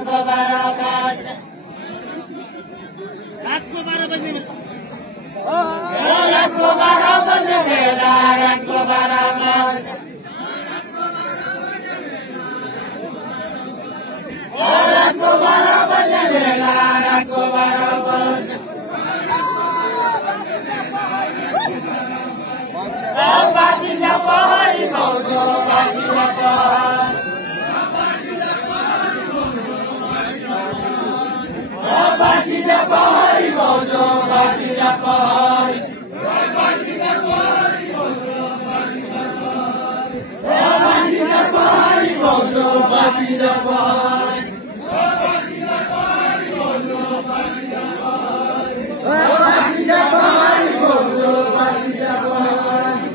रातको 12 बजे रातको 12 बजे बेला रातको 12 बजे रातको 12 बजे बेला रातको 12 बजे बासिला पहाडी भाउजू बासिला पहाडी बासिला पहाडी भाउजू बासिला पहाडी बासिला पहाडी भाउजू बासिला पहाडी भाउजू बासिला पहाडी बासिला पहाडी भाउजू बासिला पहाडी बासिला पहाडी भाउजू बासिला पहाडी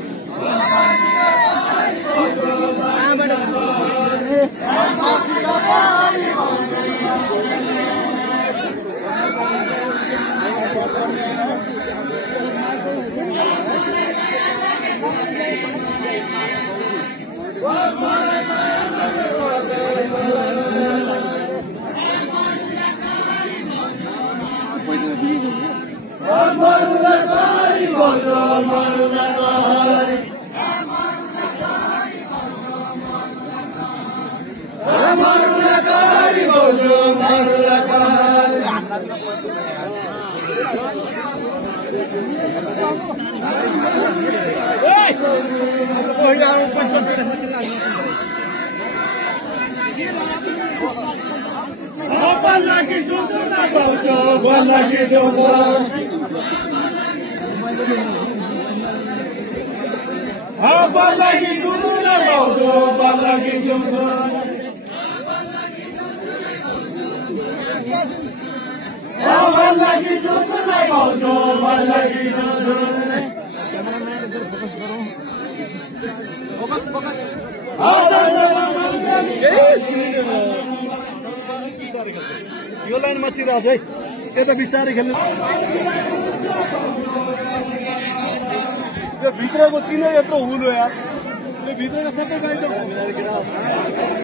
यो लाइन मचिरहेछ है यता बिस्तारै खेल्नु त्यो भित्रको किन यत्रो हुलो यार त्यो भित्रको सबै गाई त